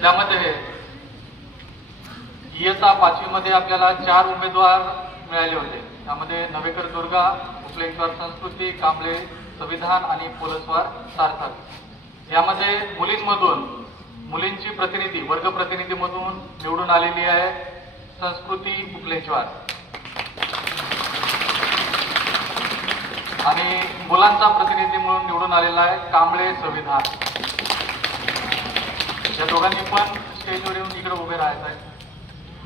त्यामध्ये इयत्ता 5वी मध्ये आपल्याला 4 उमेदवार मिळाले होते। त्यामध्ये नवेकर दुर्गा, उपलेश्वर संस्कृती, कांबळे संविधान आणि पोलसवार सार्थक। यामध्ये मुलींची प्रतिनिधी वर्ग प्रतिनिधीमधून निवडून आलेली आहे संस्कृती उपलेश्वर आणि मुलांचा प्रतिनिधी म्हणून निवडून आलेला आहे कांबळे संविधान। या दोघांनी पण स्टेजवर येऊन इकडे उभे राहायचं आहे।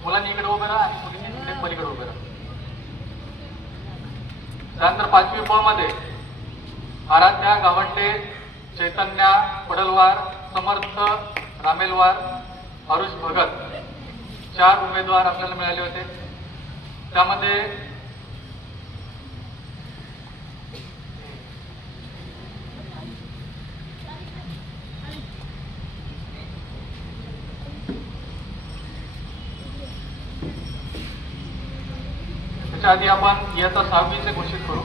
मुलांनी इकडे उभे राहा आणि मुलींनी इकडे पलीकडे उभे राहा। त्यानंतर 5वी ब मध्ये आराध्या गावंडे, चैतन्या पडलवार, समर्थ रामेलवार, आरुष भगत 4 उमेदवार आपल्याला मिळाले होते। त्यामध्ये आधी आपण इयत्ता 6वीचे घोषित करू।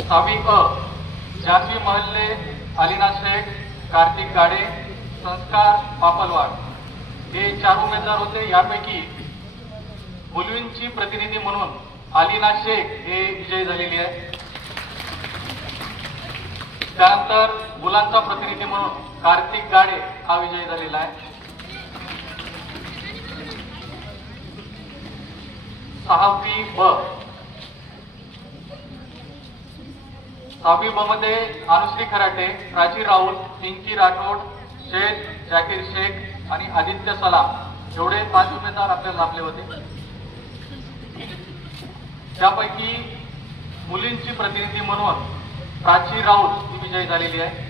6वी अ जानवी महल्ले, अलिना शेख, कार्तिक गाडे, संस्कार पापलवाड हे 4 उमेदवार होते। यापैकी मुलींची प्रतिनिधी म्हणून अलिना शेख हे विजयी झालेली आहे। त्यानंतर मुलांचा प्रतिनिधी म्हणून कार्तिक गाडे हा विजयी झालेला आहे। 6वी ब मध्ये अनुश्री खराटे, प्राची राहुल, पिंकी राठोड, शेख जाकीर शेख आणि आदित्य सलाम एवढे 5 उमेदवार आपल्याला लाभले होते। त्यापैकी मुलींची प्रतिनिधी म्हणून प्राची राहुल ही विजयी झालेली आहे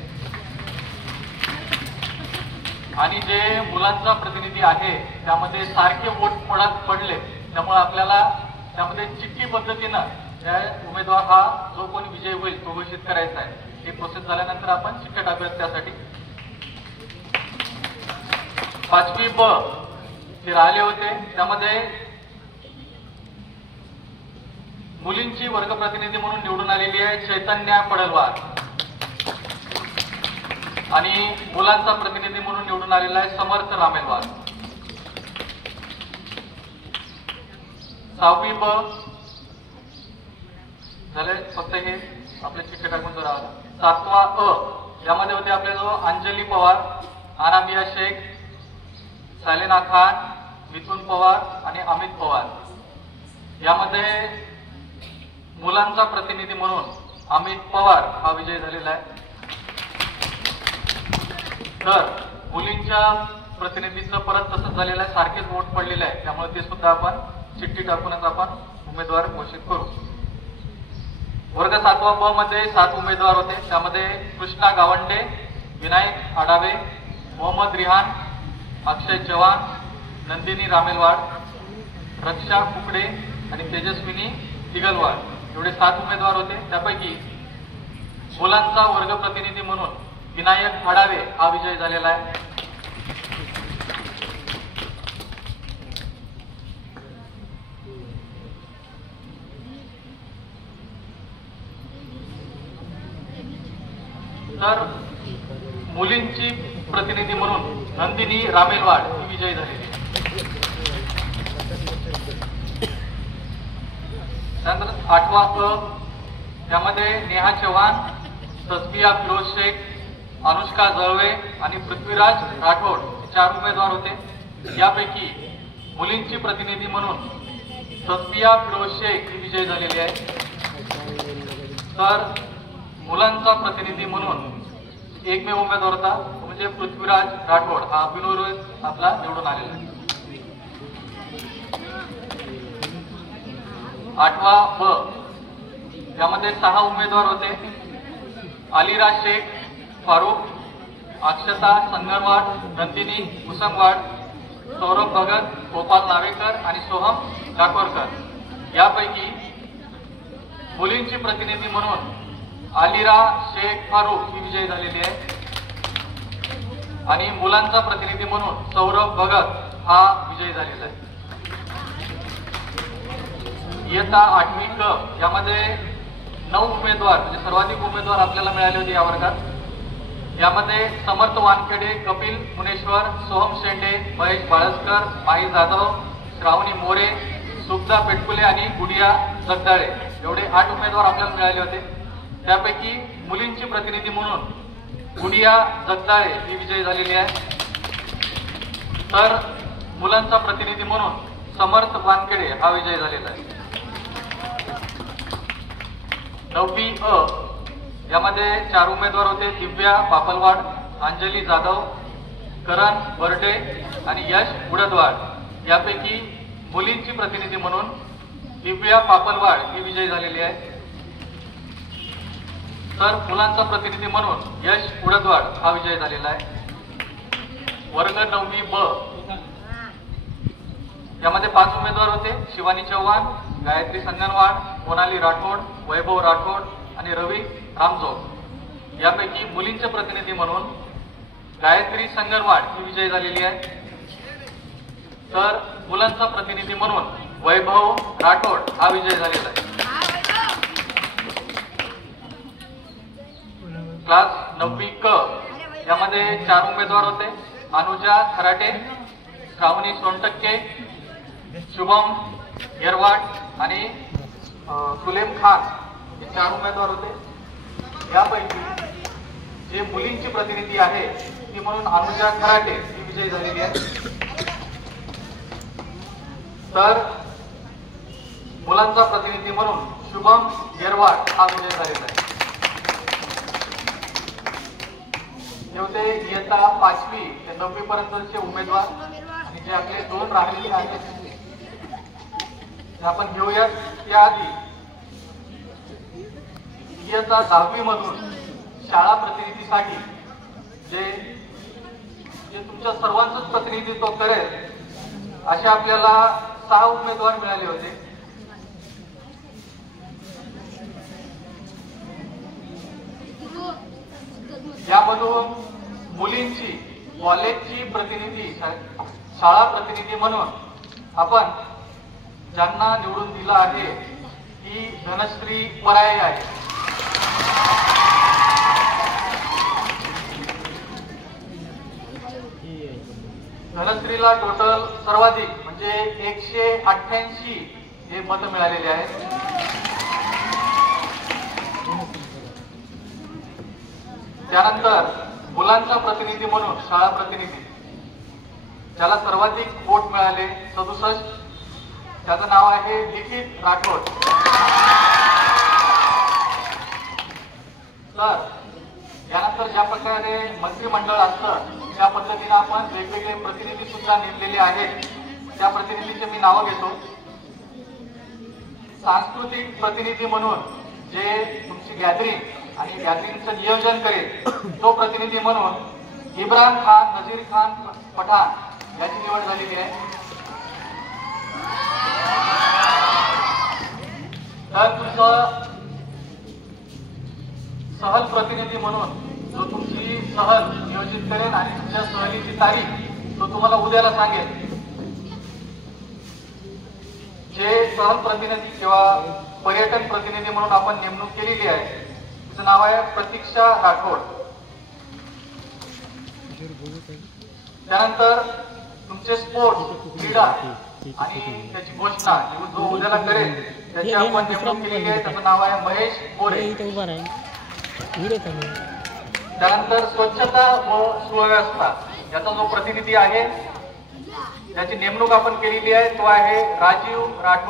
आणि जे मुलांचा प्रतिनिधी आहे त्यामध्ये सारखे वोट पडले, त्यामुळे आपल्याला त्यामध्ये चिठ्ठी पद्धतीनं त्या उमेदवार हा जो कोणी विजयी होईल तो घोषित करायचा आहे। ही प्रोसेस झाल्यानंतर आपण चिठ्ठ्या टाकूयात। त्यासाठी 5वी ब जे राहिले होते त्यामध्ये मुलींची वर्ग प्रतिनिधी म्हणून निवडून आलेली आहे चैतन्या पडलवार आणि मुलांचा प्रतिनिधी म्हणून निवडून आलेला आहे समर्थ रामेलवार। 6वी ब झाले, फक्त हे आपले चिठ्ठे टाकून जर आला। 7वा अ यामध्ये होते आपल्याजवळ अंजली पवार, अनाबिया शेख, सालेना खान, मिथुन पवार आणि अमित पवार। यामध्ये मुलांचा प्रतिनिधी म्हणून अमित पवार हा विजय झालेला आहे। तर मुलींच्या प्रतिनिधीचं परत तसंच झालेलं आहे, सारखेच वोट पडलेले आहे, त्यामुळे ते सुद्धा आपण चिठ्ठी टाकूनच आपण उमेदवार घोषित करू। वर्ग 7वा ब मध्ये 7 उमेदवार होते। त्यामध्ये कृष्णा गावंडे, विनायक आडावे, मोहम्मद रिहान, अक्षय चव्हाण, नंदिनी रामेलवाड, रक्षा कुकडे आणि तेजस्विनी दिगलवाड एवढे 7 उमेदवार होते। त्यापैकी मुलांचा वर्ग प्रतिनिधी म्हणून विनायक आडावे हा विजय झालेला आहे। तर मुलींची प्रतिनिधी म्हणून नंदिनी रामेलवाड ही विजयी झालेली आहे। त्यानंतर 8वा अ यामध्ये नेहा चव्हाण, तस्बिया फिरोज शेख, अनुष्का जळवे आणि पृथ्वीराज राठोड 4 उमेदवार होते। यापैकी मुलींची प्रतिनिधी म्हणून तस्बिया फिरोज शेख ही विजयी झालेली आहे। तर मुलांचा प्रतिनिधी म्हणून एकमेव उमेदवार होता म्हणजे पृथ्वीराज राठोड हा बिनविरोध आपला निवडून आलेला आहे। 8वा ब यामध्ये 6 उमेदवार होते। अलीराज शेख, फारूक, अक्षता संगरवाड, नंदिनी उसमवाड, सौरभ भगत, गोपाल नावेकर आणि सोहम डाकोरकर। यापैकी मुलींची प्रतिनिधी म्हणून अलीरा शेख फारूक ही विजयी झालेली आहे आणि मुलांचा प्रतिनिधी म्हणून सौरभ भगत हा विजयी झालेला आहे। इयत्ता 8वी क यामध्ये 9 उमेदवार म्हणजे सर्वाधिक उमेदवार आपल्याला मिळाले होते या वर्गात। यामध्ये समर्थ वानखेडे, कपिल मुनेश्वर, सोहम शेंडे, महेश बाळसकर, माई जाधव, श्रावणी मोरे, सुखदा पेटकुले आणि गुडिया जगदाळे एवढे 8 उमेदवार आपल्याला मिळाले होते। त्यापैकी मुलींची प्रतिनिधी म्हणून गुडिया जगदाळे ही विजयी झालेली आहे, तर मुलांचा प्रतिनिधी म्हणून समर्थ वानखेडे हा विजयी झालेला आहे। 9वी अ यामध्ये 4 उमेदवार होते, दिव्या पापलवाड, अंजली जाधव, करण बर्डे आणि यश उडदवाड। यापैकी मुलींची प्रतिनिधी म्हणून दिव्या पापलवाड ही विजयी झालेली आहे, तर मुलांचा प्रतिनिधी म्हणून यश उडदवाड हा विजयी झालेला आहे। वर्ग 9वी ब यामध्ये 5 उमेदवार होते, शिवानी चव्हाण, गायत्री संगनवाड, मोनाली राठोड, वैभव राठोड आणि रवी रामजोग। यापैकी मुलींचे प्रतिनिधी म्हणून गायत्री संगनवाड ही विजयी झालेली आहे, तर मुलांचा प्रतिनिधी म्हणून वैभव राठोड हा विजयी झालेला आहे। क्लास 9वी क यामध्ये 4 उमेदवार होते, अनुजा खराटे, श्रावणी सोनटक्के, शुभम येरवाड आणि सुलेम खान हे 4 उमेदवार होते। यापैकी जे मुलींची प्रतिनिधी आहे ती म्हणून अनुजा खराटे ही विजयी झालेली आहे, तर मुलांचा प्रतिनिधी म्हणून शुभम येरवाड हा विजयी झालेला आहे। होते इयत्ता 5वी ते 9वी पर्यंतचे उमेदवार आणि जे आपले 2 राहिलेले आहेत ते आपण घेऊयात। त्याआधी इयत्ता 10वी मधून शाळा प्रतिनिधीसाठी जे तुमच्या सर्वांचंच प्रतिनिधित्व करेल असे आपल्याला 6 उमेदवार मिळाले होते। यामधून मुलींची कॉलेजची प्रतिनिधी, शाळा प्रतिनिधी म्हणून आपण ज्यांना निवडून दिलं आहे ती धनश्री पराये आहे। धनश्रीला टोटल सर्वाधिक म्हणजे 188 हे मत मिळालेले आहेत। त्यानंतर मुलांचा प्रतिनिधी म्हणून शाळा प्रतिनिधी ज्याला सर्वाधिक वोट मिळाले 67, त्याचं नाव आहे लिखित राठोड। तर यानंतर ज्या प्रकारे मंत्रिमंडळ असतं त्या पद्धतीने आपण वेगवेगळे प्रतिनिधी सुद्धा नेमलेले आहेत, त्या प्रतिनिधीचे मी नाव घेतो। सांस्कृतिक प्रतिनिधी म्हणून जे तुमची गॅदरिंग आणि गॅदरिंगचं नियोजन करेल तो प्रतिनिधी म्हणून इब्राहिम खान नजीर खान पठाण याची निवड झालेली आहे। तर तुमचं सहल प्रतिनिधी म्हणून जो तुमची सहल नियोजित करेल आणि तुमच्या सहलीची तारीख तो तुम्हाला उद्याला सांगेल। जे सहल प्रतिनिधी किंवा पर्यटन प्रतिनिधी म्हणून आपण नेमणूक केलेली आहे तिचं नाव आहे प्रतीक्षा राठोड। त्यानंतर तुमचे स्पोर्ट्स, क्रीडा आणि त्याची घोषणा जो उद्याला करेल त्याची आपण नेमणूक केलेली आहे, त्याचं नाव आहे महेश बोरे। त्यानंतर स्वच्छता व सुव्यवस्था याचा जो प्रतिनिधी आहे त्याची नेमणूक आपण केलेली आहे तो आहे राजीव राठोड।